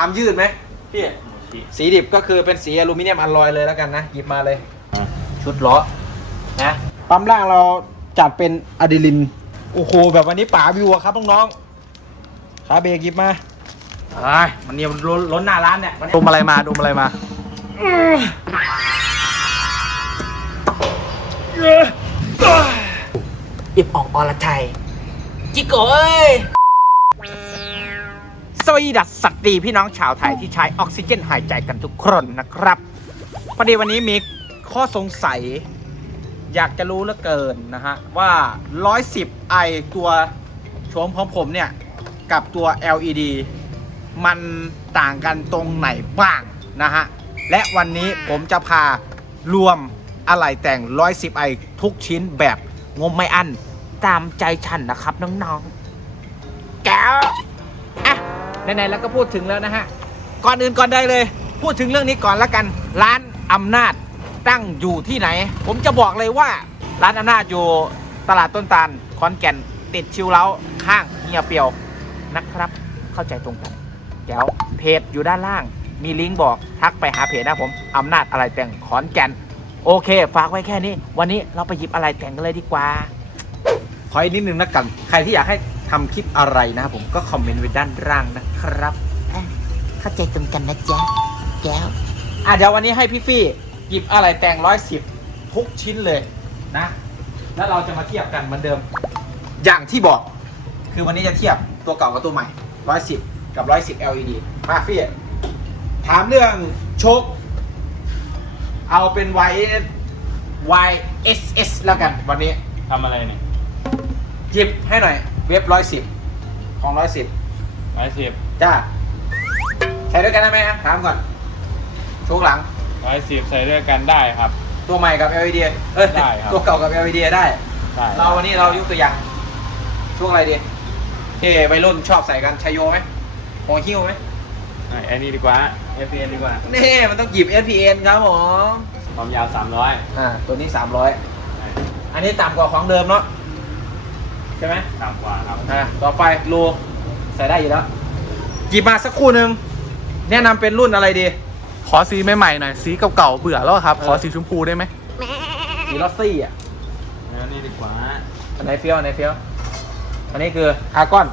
อาร์มยืดไหมพี่สีดิบก็คือเป็นสีอลูมิเนียมอลลอยเลยแล้วกันนะ หยิบมาเลย ชุดล้อนะปั๊มล่างเราจัดเป็นอะดรีลิน โอ้โห แบบวันนี้ป๋าวิวอะครับน้องๆขาเบรกหยิบมาไอ้ยมันเนี่ยล้นล้นหน้าร้านเนี่ยมันดมอะไรมาดมอะไรมาอิบออกอรไทยจิโก้เอ้ยส วัสดีดัสสตรีพี่น้องชาวไทยที่ใช้ออกซิเจนหายใจกันทุกคนนะครับพอดีวันนี้มีข้อสงสัย อยากจะรู้เหลือเกินนะฮะ ว่า 110 i ตัวโฉมของผมเนี่ย กับตัว LED มันต่างกันตรงไหนบ้างนะฮะ และวันนี้ผมจะพารวมอะไหล่แต่ง 110 i ทุกชิ้นแบบงมไม่อั้นตามใจฉันนะครับน้องๆ แก้ว ไหนๆแล้วก็พูดถึงแล้วนะฮะ ก่อนอื่นก่อนได้เลย พูดถึงเรื่องนี้ก่อนละกัน ร้านอำนาจตั้งอยู่ที่ไหน ผมจะบอกเลยว่า ร้านอำนาจอยู่ตลาดต้นตาลขอนแก่นติดชิวเล้าข้างเฮียเปียวนะครับ เข้าใจตรงกันแก้วเพจอยู่ด้านล่าง มีลิงก์บอกทักไปหาเพจนะผมอำนาจอะไรแต่งขอนแก่น โอเค ฝากไว้แค่นี้ วันนี้เราไปหยิบอะไรแต่งกันเลยดีกว่า ขออีกนิดนึงนะกัน ใครที่อยากให้ ทำคลิปอะไรนะครับผมก็คอมเมนต์ไว้ด้านล่างนะครับ เข้าใจตรงกันนะจ๊ะแก้วอะเดี๋ยววันนี้ให้พี่ฟี่หยิบอะไรแต่งร้อยสิบทุกชิ้นเลยนะ แล้วเราจะมาเทียบกันเหมือนเดิม อย่างที่บอก คือวันนี้จะเทียบตัวเก่ากับตัวใหม่ร้อยสิบกับร้อยสิบ LED มาฟี่ถามเรื่องโชคเอาเป็น Y YSS แล้วกันวันนี้ทำอะไรเนี่ยหยิบให้หน่อย เว็บร้อยสิบของร้อยสิบร้อยสิบจ้าใช้ด้วยกันได้ไหมฮะถามก่อนโชคหลังร้อยสิบใส่ด้วยกันได้ครับ ตัวใหม่กับ LED เอ้ยได้ครับ ตัวเก่ากับ LED ได้ ได้เราวันนี้เรายกตัวอย่างช่วงอะไรดีเฮ้วัยรุ่นชอบใส่กันชายโยไหมหัวหิ้วไหมไอ้นี่ดีกว่า FPN ดีกว่านี่มันต้องหยิบ SPN ครับผมความยาวสามร้อยอ่าตัวนี้ 300 อันนี้ต่ำกว่าของเดิมเนาะ ใช่ไหมต่ำกว่าครับอ่าต่อไปโลใส่ได้อยู่แล้วหยิบมาสักครู่หนึ่งแนะนำเป็นรุ่นอะไรดี ขอสีใหม่ๆหน่อยสีเก่าๆเบื่อแล้วครับเออขอสีชมพูได้ไหมสีลอสซี่อะแล้วนี่ดีกว่าอันไหนเฟี้ยวอันไหนเฟี้ยวอันนี้คืออาร์กอน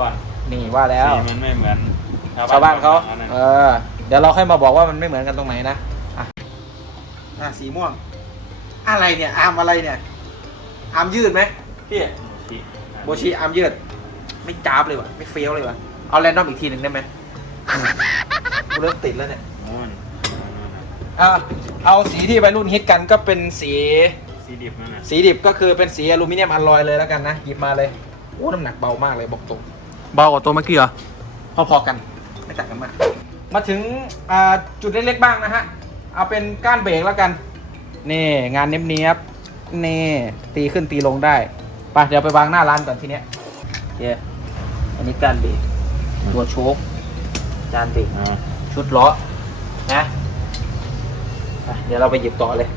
ก่อนนี่ว่าแล้ว สีมันไม่เหมือนชาวบ้านเขาอันนั้นเออ เดี๋ยวเราค่อยมาบอกว่ามันไม่เหมือนกันตรงไหนนะ อะ อะ สีม่วง อะไรเนี่ย อาร์มอะไรเนี่ย อาร์มยืดไหมพี่สี โบชีอาร์มยืด ไม่จ้าบเลยวะไม่เฟี้ยวเลยวะเอาแรนดอมอีกทีหนึ่งได้ไหมอืมกูเริ่มติดแล้วเนี่ยนู่นอะเอาสีที่วัยรุ่นฮิตกันก็เป็นสี สีดิบนั่นนะสีดิบก็คือเป็นสีอลูมิเนียมอลลอยเลยแล้วกันนะ หยิบมาเลยโอ้น้ำหนักเบามากเลยบอกตรงเบากว่าตัวเมื่อกี้เหรอ พอๆกัน ไม่ต่างกันมาก มาถึงอ่าจุดเล็กๆบ้างนะฮะ เอาเป็นก้านเบรกแล้วกัน นี่งานเนี้ยบๆนี่ตีขึ้นตีลงได้ ไปเดี๋ยวไปวางหน้าร้านก่อนทีเนี้ยโอเคอันนี้ก้านเบรกตัวโชคก้านเบรกอ่าชุดล้อนะไปเดี๋ยวเราไปหยิบต่อเลย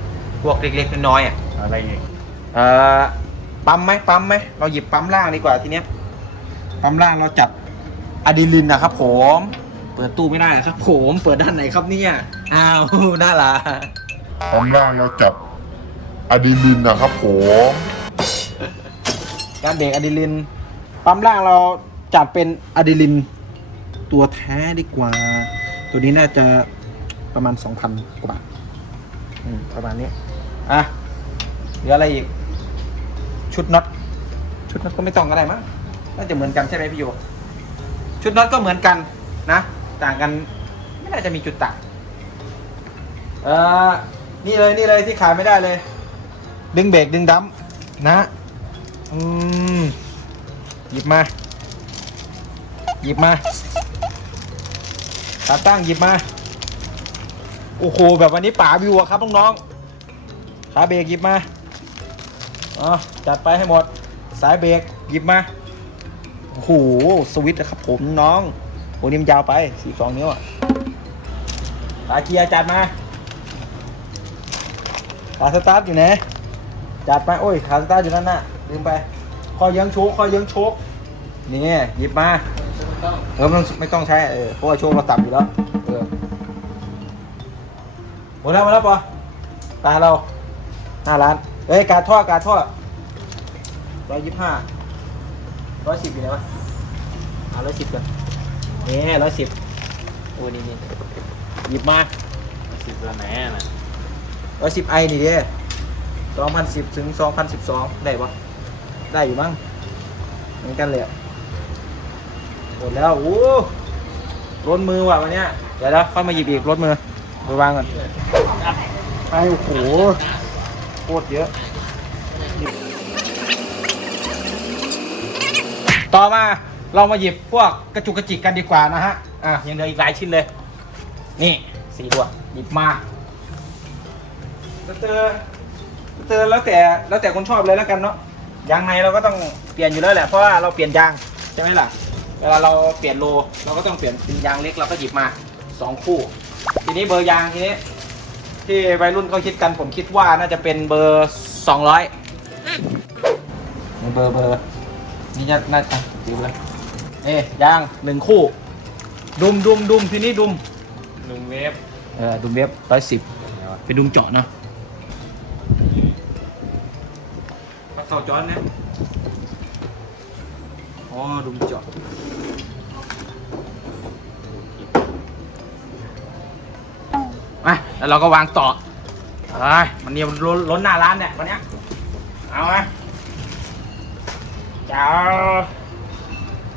พวกเล็กๆน้อยๆอะอะไรอีกเอ่อปั๊มไหมปั๊มไหมเราหยิบปั๊มล่างดีกว่าทีเนี้ยปั๊มล่างเราจับอะดรีลินนะครับผม เปิดตู้ไม่ได้ครับ ผมเปิดด้านไหนครับเนี่ยอ้าวน่าละปั๊มล่างเราจับอะดรีลินนะครับผม การเบรกอะดรีลิน ปั๊มล่างเราจัดเป็นอะดรีลิน ตัวแท้ดีกว่า ตัวนี้น่าจะประมาณ 2,000 กว่าบาทประมาณนี้ อะเหลืออะไรอีก ชุดน็อต ชุดน็อตก็ไม่ต้องก็ได้มั้ง น่าจะเหมือนกันใช่ไหมพี่โย ชุดน็อตก็เหมือนกันนะ ต่างกันไม่น่าจะมีจุดต่างเออนี่เลยนี่เลยที่ขายไม่ได้เลย ดึงเบรกดึงดัมป์นะ อืมหยิบมา หยิบมาขาตั้งหยิบมา โอ้โห แบบวันนี้ป๋าวิวอะครับน้องๆขาเบรกหยิบมาอ๋อจัดไปให้หมด สายเบรกหยิบมา โอ้โห สวิตช์นะครับผมน้องโอ้นี่มันยาวไปสี่สองนิ้วอะขาเกียร์จัดมาขาสตาร์ทอยู่ไหนจัดไปโอ้ยขาสตาร์ทอยู่นั่นน่ะ ลืมไปคอยเยื้องโชกคอยเยื้องโชกนี่หยิบมาเออไม่ต้องไม่ต้องใช้เออเพราะว่าโชคเราต่ำอยู่แล้วเออหมดแล้วหมดแล้วปอตาเราห้าล้านเอ้ยการท่อการท่อร้อยยี่สิบห้าร้อยสิบอยู่ไหนวะเอาร้อยสิบกันนี่ร้อยสิบโอ้นี่นี่หยิบมาสิบตัวไหนอะนะร้อยสิบไอนี่เด้สองพันสิบถึงสองพันสิบสองได้ปะ ได้อยู่มั้งเหมือนกันเลยหมดแล้วโอ้รถมือว่ะวันเนี้ยเดี๋ยวนะค่อยมาหยิบอีกรถมือไปวางก่อนไปโอ้โหโคตรเยอะ ต่อมาเรามาหยิบพวกกระจุกกระจิกกันดีกว่านะฮะ อะยังเหลืออีกหลายชิ้นเลย นี่สี่ตัวหยิบมาเตอร์เตอร์แล้วแต่แล้วแต่คนชอบเลยแล้วกันเนาะ ยางในเราก็ต้องเปลี่ยนอยู่แล้วแหละเพราะว่าเราเปลี่ยนยางใช่ไหมล่ะ เวลาเราเปลี่ยนโลเราก็ต้องเปลี่ยนเป็นยางเล็กเราก็หยิบมาสองคู่ ทีนี้เบอร์ยางทีนี้ที่วัยรุ่นเขาคิดกันผมคิดว่าน่าจะเป็นเบอร์สองร้อยเบอร์เบอร์นี่จะน่าจะดูเลยเอ้ยยางหนึ่งคู่ ดุมดุมดุมทีนี้ดุมหนึ่งเวฟเออดุมเว็บร้อยสิบไปดุมเจาะเนาะ เสาจอนเนี่ยอ๋อดุมเจาะมาแล้วเราก็วางต่อเอ้ยมันเนี่ยมันล้นล้นหน้าร้านเนี่ยวันเนี้ยเอาไหมเจ้า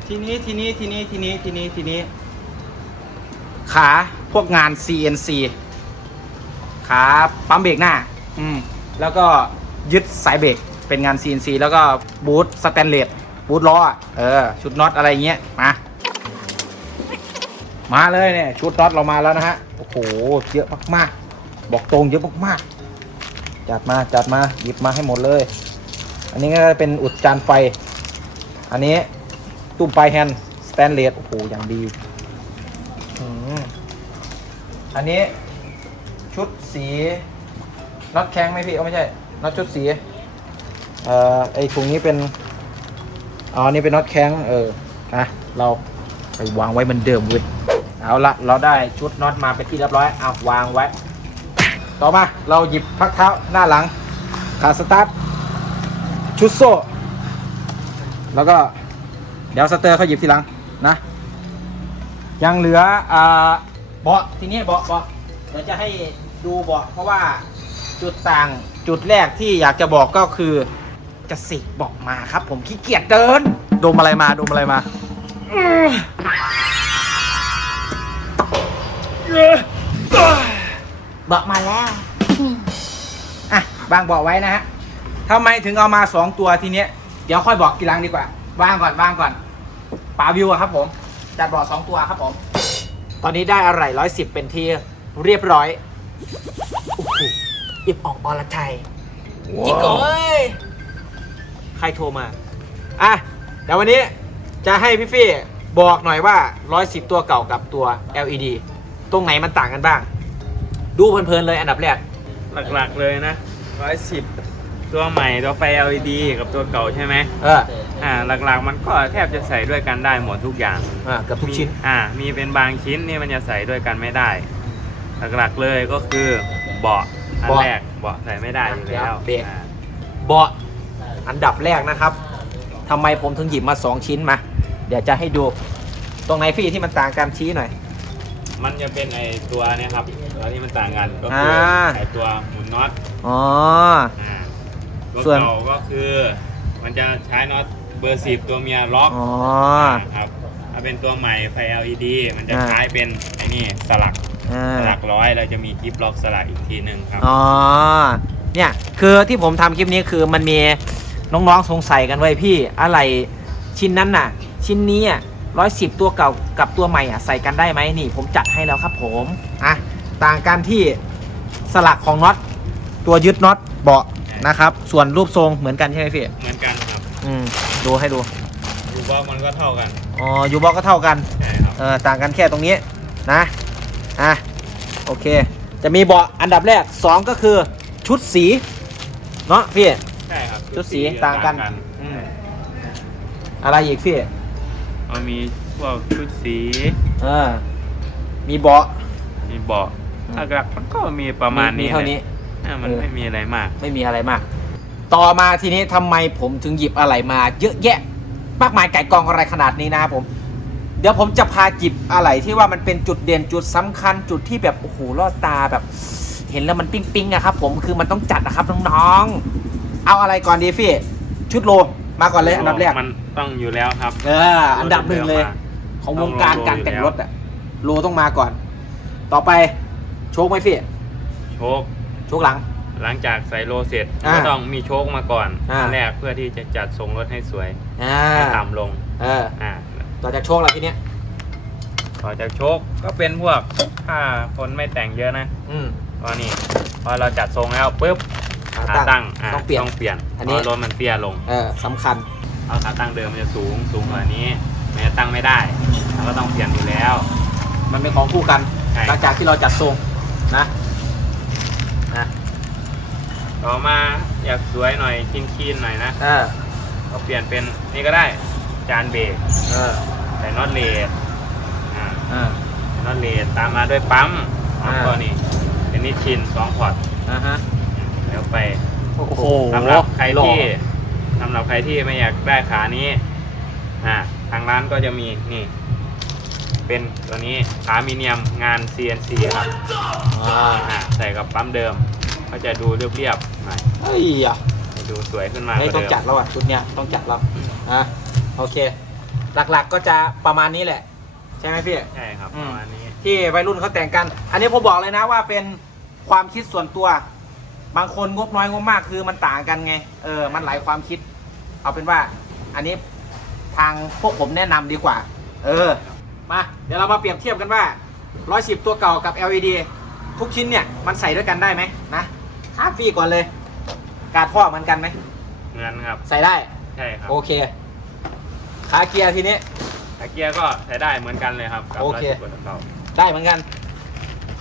ทีนี้ทีนี้ทีนี้ทีนี้ทีนี้ทีนี้ ขาพวกงาน CNC ขาปั๊มเบรกหน้า อืม แล้วก็ยึดสายเบรก เป็นงาน CNC แล้วก็บูทสแตนเลสบูทล้อเออ ชุดน็อตอะไรเงี้ยมา มาเลยเนี่ย ชุดน็อตเรามาแล้วนะฮะ โอ้โห เยอะมากๆ บอกตรงเยอะมากๆ จัดมาจัดมาหยิบมาให้หมดเลย อันนี้ก็จะเป็นอุดจานไฟ อันนี้ตุ้มปลายแฮนด์สแตนเลสโอ้โห อย่างดีอันนี้ชุดสีน็อตแข้งไหมพี่เอาไม่ใช่น็อตชุดสี เอ่อไอถุงนี้เป็นอ๋อนี่เป็นน็อตแข้งเอออะเราไปวางไว้เหมือนเดิมเว้ยเอาละเราได้ชุดน็อตมาเป็นที่เรียบร้อยเอาวางไว้ ต่อมาเราหยิบพักเท้าหน้าหลังขาสตาร์ทชุดโซ่ แล้วก็เดี๋ยวสเตอร์เขาหยิบทีหลังนะ ยังเหลืออ่าเบาะทีนี้เบาะเบาะเดี๋ยวจะให้ดูเบาะเพราะว่าจุดต่างจุดแรกที่อยากจะบอกก็คือ จะสิกเบาะมาครับ ผมขี้เกียจเดิน ดมอะไรมาดมอะไรมาเบาะมาแล้วอะบางเบาะไว้นะฮะทำไมถึงเอามาสองตัวทีเนี้ย เดี๋ยวค่อยบอกทีหลังดีกว่าวางก่อนวางก่อนป่าวิวอะครับผม จัดเบาะสองตัวครับผม ตอนนี้ได้อะไรร้อยสิบเป็นที่เรียบร้อยโอ้โหอิบอ่องอรไทยจิโก้เอ้ย ใครโทรมา อะเดี๋ยววันนี้จะให้พี่ฟี่บอกหน่อยว่า 110 ตัวเก่ากับตัว LED ตรงไหนมันต่างกันบ้าง ดูเพลินๆเลยอันดับแรก หลักๆเลยนะร้อยสิบตัวใหม่ตัวไฟ LED กับตัวเก่าใช่ไหมเอออ่าหลักๆมันก็แทบจะใส่ด้วยกันได้หมดทุกอย่างอ่าเกับทุกชิ้น มีอ่า มีเป็นบางชิ้นนี่มันจะใส่ด้วยกันไม่ได้ หลักๆเลยก็คือเบาะอันเบาะแรกเบาะใส่ไม่ได้อยู่แล้วเบรก อ่าเบาะ อันดับแรกนะครับทำไมผมถึงหยิบมา 2 ชิ้นมา เดี๋ยวจะให้ดู ตรงไหนฟี่ที่มันต่างกันชี้หน่อย มันจะเป็นไอตัวเนี้ยครับตัวที่มันต่างกันก็คืออา ไอตัวหมุนน็อตอ๋อ อ่าตัวส่วน เก่าก็คือ มันจะใช้น็อตเบอร์สิบตัวเมียล็อกอ๋อ ครับถ้าเป็นตัวใหม่ไฟ LED มันจะอ่าใช้เป็นไอ้นี่สลักอ่าสลักร้อยเราจะมีกิฟล็อกสลักอีกทีหนึ่งครับ อ๋อ เนี่ย คือที่ผมทำคลิปนี้คือมันมี น้องๆสงสัยกันไว้ยพี่อะไรชิ้นนั้นน่ะ ชิ้นนี้อะร้อยสิบตัวเก่ากับตัวใหม่อะใส่กันได้ไหมนี่ ผมจัดให้แล้วครับผมอะต่างกันที่สลักของน็อตตัวยึดน็อตเบาะนะครับ ส่วนรูปทรงเหมือนกันใช่ไหมพี่เหมือนกันครับอืมดูให้ดูดูว่ามันก็เท่ากันอ๋อยูบอกก็เท่ากันใช่ครับเออต่างกันแค่ตรงนี้นะอะโอเค จะมีเบาะอันดับแรก 2 ก็คือชุดสีเนาะพี่ใช่ครับชุดสีต่างกัน อืมอะไรอีกพี่ มันมีพวกชุดสีเออ มีเบาะ มีเบาะหลักๆมันก็มีประมาณนี้เท่านี้ แหละอะมันเออ ไม่มีอะไรมาก ไม่มีอะไรมาก ต่อมาทีนี้ทำไมผมถึงหยิบอะไรมาเยอะแยะ มากมายไก่กองอะไรขนาดนี้นะครับผม เดี๋ยวผมจะพาจิบอะไรที่ว่ามันเป็นจุดเด่นจุดสำคัญจุดที่แบบโอ้โหลอดตาแบบ เห็นแล้วมันปิ๊งปิ๊งๆอะครับ ผมคือมันต้องจัดนะครับน้องๆ เอาอะไรก่อนดีพี่ ชุดโลมาก่อนเลยอันดับแรก มันต้องอยู่แล้วครับ เออ อันดับหนึ่งเลย ของวงการการแต่งรถอะโลต้องมาก่อน ต่อไปโชคไหมพี่โชคโชคหลัง หลังจากใส่โลเสร็จอ่าก็ต้องมีโชคมาก่อนอ่าอันแรกเพื่อที่จะจัดทรงรถให้สวยอ่าให้ต่ำลงเอออ่าต่อจากโชคแล้วทีเนี้ยต่อจากโชคก็เป็นพวกถ้าคนไม่แต่งเยอะนะ อืมก็นี่พอเราจัดทรงแล้วปุ๊บ ขาขาตั้ตั้งงะต้องเปลี่ยนต้องเปลี่ยนอันนี้ เพราะรถมันเตี้ยลง เออสำคัญ เอาขาตั้งเดิมมันจะสูงสูงกว่านี้มันจะตั้งไม่ได้เราก็ต้องเปลี่ยนอยู่แล้ว มันเป็นของคู่กัน ใช่ หลังจากที่เราจัดทรงนะนะต่อมาอยากสวยหน่อยคีนๆหน่อยนะเออก็เปลี่ยนเป็นนี่ก็ได้จานเบรกเออใส่น็อตเลดอ่าเออ ใส่น็อตเลดตามมาด้วยปั๊มอ่าแล้วก็นี่เป็นนิชชินสองพอร์ตอ่าฮะ แล้วไปโอ้โหสำหรับใครหล่อที่สำหรับใครที่ไม่อยากได้ขานี้อ่าทางร้านก็จะมีนี่ เป็นตัวนี้ขามีเนียมงาน CNC ครับอ่าอ่าใส่กับปั๊มเดิม ก็จะดูเรียบๆหน่อยเฮ้ยอะจะดูสวยขึ้นมาไม่กว่าต้องเดิมจัดแล้วอะชุดเนี้ยต้องจัดแล้วอะโอเค หลักๆก็จะประมาณนี้แหละ ใช่ไหมพี่ใช่ครับอืปมระมาณนี้ที่วัยรุ่นเขาแต่งกัน อันนี้ผมบอกเลยนะว่าเป็นความคิดส่วนตัว บางคนงบน้อยงบมากคือมันต่างกันไง เออ มันหลายความคิด เอาเป็นว่า อันนี้ทางพวกผมแนะนำดีกว่า เออ มา เดี๋ยวเรามาเปรียบเทียบกันว่า 110 ตัวเก่ากับ LED ทุกชิ้นเนี่ย มันใส่ด้วยกันได้ไหมนะท้าฟรีก่อนเลย การท่อเหมือนกันไหมเหมือนครับ ใส่ได้ ใช่ครับ โอเค ขาเกียร์ทีนี้ตะเกียร์ก็ใช้ได้เหมือนกันเลยครับ กับโอเคร้อยสิบกว่าเก่าได้เหมือนกัน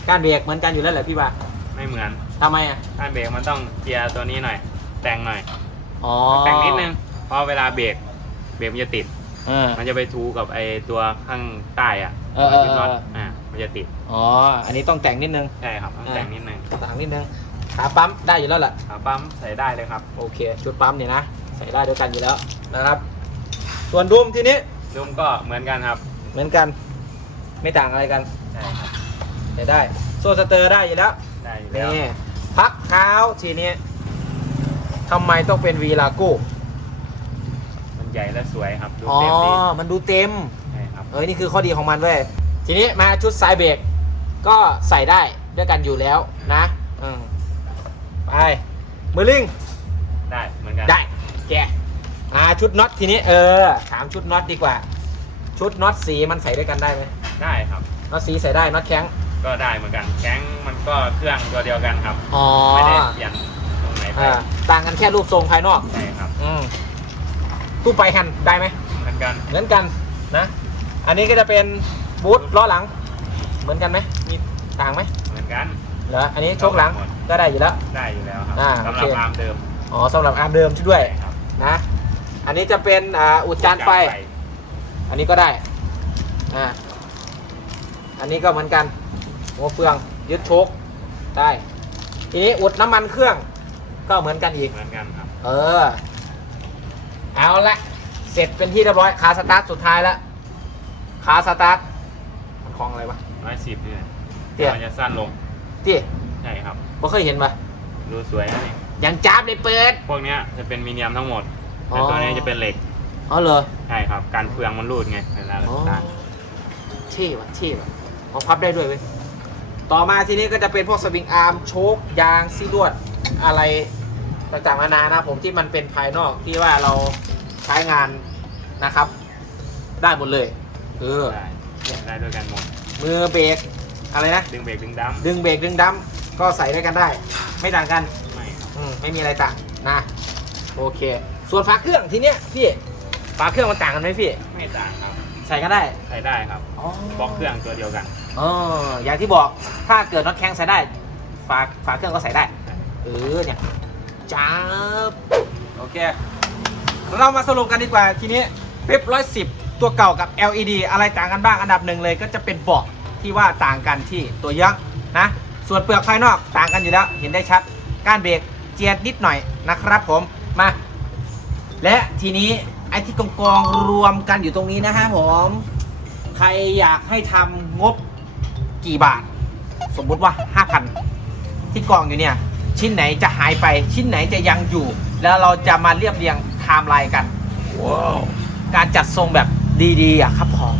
การเบรกเหมือนกันอยู่แล้วแหละพี่บ่าไม่เหมือน ทำไมอะถ้าเบรกมันต้องเกียร์ตัวนี้หน่อย แต่งหน่อย อ๋อแต่งนิดนึงเพราะเวลาเบรกเบรกมันจะติด เออ มันจะไปทูกับไอตัวข้างใต้อะเออเออที่น็อตเออ อ่ามันจะติดอ๋อ อันนี้ต้องแต่งนิดนึงใช่ครับต้องแต่งนิดนึงต่างนิดนึงขาปั๊มได้อยู่แล้วแหละขาปั๊มใส่ได้เลยครับ โอเค ชุดปั๊มเนี่ยนะ ใส่ได้ด้วยกันอยู่แล้วนะครับ ส่วนดุมทีนี้ดุมก็เหมือนกันครับ เหมือนกัน ไม่ต่างอะไรกัน ใช่ครับใส่ได้ โซ่สเตอร์ได้อยู่แล้ว ได้อยู่แล้วนี่ พักเท้าทีนี้ทำไมต้องเป็นวีลาโก้มันใหญ่และสวยครับ ดูอ๋อ เต็มดีมันดูเต็ม ใช่ครับ เอ้ยนี่คือข้อดีของมันเว้ยทีนี้มาชุดสายเบรกก็ใส่ได้ด้วยกันอยู่แล้วนะอืมไปมือลิงได้เหมือนกันได้แกะอ่าชุดน็อตทีนี้เออถามชุดน็อตดีกว่า ชุดน็อตสีมันใส่ด้วยกันได้ไหมได้ครับน็อตสีใส่ได้น็อตแข็ง ก็ได้เหมือนกันแข้งมันก็เครื่องตัวเดียวกันครับอ๋อไม่ได้เปลี่ยนตรงไหนไปอ่าต่างกันแค่รูปทรงภายนอกใช่ครับอืมตู้ไปหันได้ไหมเหมือนกันเหมือนกันนะ อันนี้ก็จะเป็นบูทล้อหลัง เหมือนกันไหมมีต่างไหมเหมือนกันเหรออันนี้โชคหลังก็ได้อยู่แล้ว ได้อยู่แล้วครับอ่าสำหโอรับเค อาร์มเดิมอ๋อสำหรับอาร์มเดิมช่วยด้วยใช่ครับนะ อันนี้จะเป็นอ่าอุดจานไฟ อันนี้ก็ได้อ่าอันนี้ก็เหมือนกัน หัวเฟืองยึดโชคได้ทีนี้อุดน้ำมันเครื่อง ก็เหมือนกันอีก เหมือนกันครับ เออ เอาละเสร็จเป็นที่เรียบร้อยขาสตาร์ทสุดท้ายแล้วขาสตาร์ทมันคล้องอะไรวะร้อยสิบเนี่ยเตี้ยมันจะสั้นลงเตี้ยใช่ครับบ่เคยเห็นปะดูสวยนะนี่ยังจ้าบเลยเปิด พวกเนี้ยจะเป็นมีเนียมทั้งหมดอ๋อแต่ตัวนี้จะเป็นเหล็กอ๋อเหรอใช่ครับ การเฟืองมันรูดไงเวลาเราอ๋อสตาร์ทเท่ว่ะเท่ว่ะเอาพับได้ด้วยเว้ย ต่อมาทีนี้ก็จะเป็นพวกสวิงอาร์มโชคยางซีลวดอะไรต่างๆนานานะผมที่มันเป็นภายนอกที่ว่าเราใช้งานนะครับ ได้หมดเลยเออได้ได้ด้วยกันหมดมือเบรกอะไรนะดึงเบรกดึงดัมดึงเบรกดึงดัมก็ใส่ด้วยกันได้ ไม่ต่างกันไม่ครับอืมไม่มีอะไรต่างนะโอเค ส่วนฝาเครื่องทีเนี้ยพี่ฝาเครื่องมันต่างกันไหมพี่ไม่ต่างครับ ใส่ก็ได้ใช้ได้ครับบล็อกเครื่องตัวเดียวกัน อ๋ออย่างที่บอกถ้าเกิดน็อตแข้งใส่ได้ฝาฝาเครื่องก็ใส่ได้ เออเนี่ยจ้าบโอเค เรามาสรุปกันดีกว่าทีนี้เป๊ปร้อยสิบตัวเก่ากับ LED อะไรต่างกันบ้างอันดับหนึ่งเลยก็จะเป็นเบาะที่ว่าต่างกันที่ตัวเยอะนะ ส่วนเปลือกภายนอกต่างกันอยู่แล้ว เห็นได้ชัดการเบรกเจียดนิดหน่อยนะครับผมมา และทีนี้ไอ้ที่กองกองรวมกันอยู่ตรงนี้นะฮะผม ใครอยากให้ทำงบ กี่บาท สมมุติว่า 5,000 ที่กองอยู่เนี่ย ชิ้นไหนจะหายไป ชิ้นไหนจะยังอยู่ แล้วเราจะมาเรียบเรียงไทม์ไลน์กันการจัดทรงแบบดีๆอะครับผม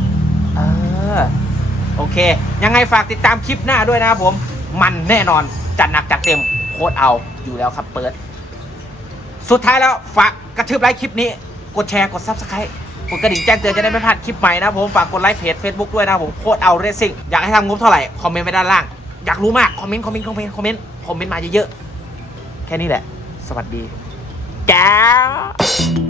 เออโอเค ยังไงฝากติดตามคลิปหน้าด้วยนะครับผม มันแน่นอน จัดหนักจัดเต็มโคตรเอาอยู่แล้วครับเปิด สุดท้ายแล้วฝากกระทืบไลค์คลิปนี้ กดแชร์กด Subscribe กดกระดิ่งแจ้งเตือนจะได้ไม่พลาดคลิปใหม่นะผมฝากกดไลค์เพจ Facebook ด้วยนะผมโคตรเอาเรซิ่งอยากให้ทำงบเท่าไหร่คอมเมนต์ไว้ด้านล่างอยากรู้มากคอมเมนต์คอมเมนต์คอมเมนต์คอมเมนต์คอมเมนต์มาเยอะๆแค่นี้แหละ สวัสดีแก้า